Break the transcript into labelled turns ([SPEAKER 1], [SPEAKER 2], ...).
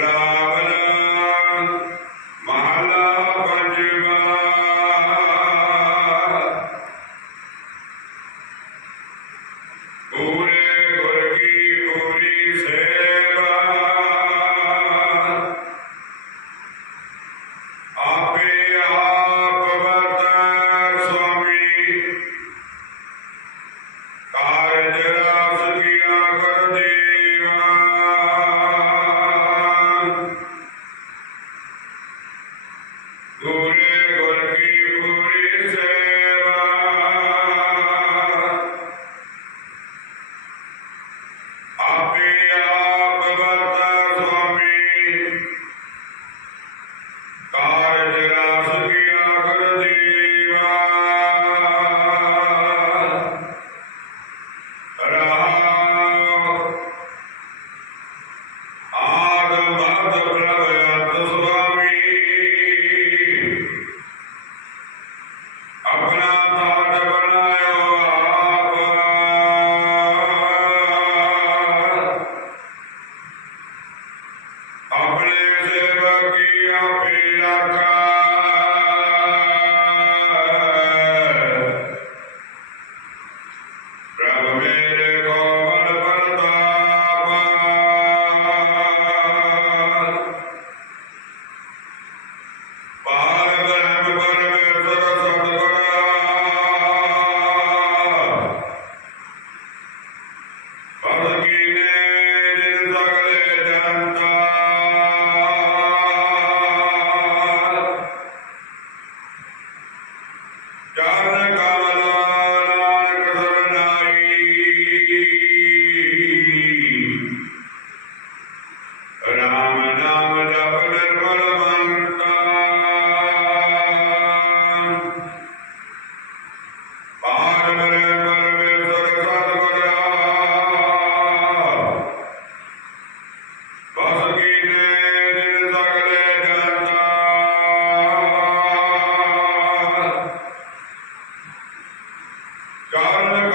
[SPEAKER 1] Ore காரணம்